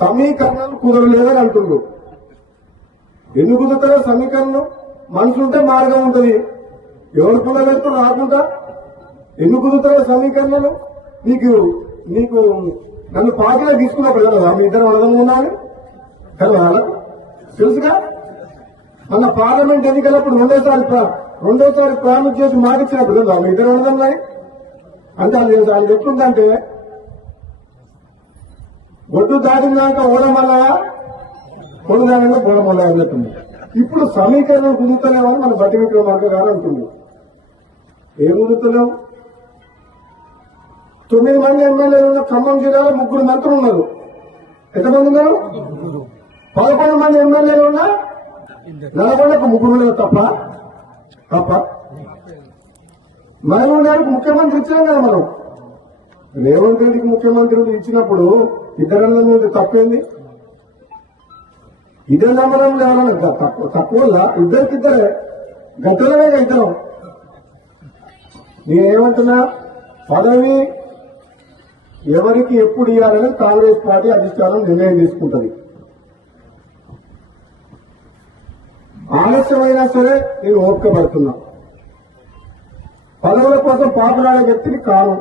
సమీకరణాలు కుదరలేదని అంటుండ్రు. ఎందుకు కుదురుతారో సమీకరణం? మనసుంటే మార్గం ఉంటుంది. ఎవరు కుదరలేదు రాకుండా ఎందుకు కుదురుతారో సమీకరణలు? నీకు నీకు నన్ను పార్టీలో తీసుకున్నప్పుడు కదా మీ ఇద్దరు అర్థం ఉండాలి కదా, తెలుసుగా. మన పార్లమెంట్ ఎన్నికలప్పుడు రెండోసారి ప్రామిస్ చేసి మాటిచ్చినప్పుడు కదా మీ ఇద్దరు అర్థం కానీ. అంటే అది ఎట్లుందంటే ఒడ్డు దాటినాక ఓడమల్ల కొడుదానంగా బోడమల్ల అన్నట్టుంది. ఇప్పుడు సమీకరణం కుదురుతలేమని మన బట్టి విక్రమార్క గారు అంటుంది. ఏం కుదురుతలేవు? 9 మంది ఎమ్మెల్యేలు ఉన్న ఖమ్మం జిల్లాలో 3 మంత్రులు ఉన్నారు. ఎంతమంది ఉన్నారు? 11 మంది ఎమ్మెల్యేలు ఉన్న నల్గొండకు 3 ఉన్నారు. తప్ప మహబూబ్నగర్కు ముఖ్యమంత్రి ఇచ్చాం కదా మనం. రేవంత్ రెడ్డికి ముఖ్యమంత్రి ఇచ్చినప్పుడు ఇద్దరు మీద తప్పేంది? ఇదే నమ్మడం లేవాలన్నా తక్కువ ఇద్దరికిద్దరే గద్దలమే ఇద్దరం. నేనేమంటున్నా, పదవి ఎవరికి ఎప్పుడు ఇవ్వాలని కాంగ్రెస్ పార్టీ అధిష్టానం నిర్ణయం తీసుకుంటుంది. ఆలస్యమైనా సరే నేను ఓపిక పడుతున్నా. పదవుల కోసం పాపులాడే వ్యక్తిని కాను.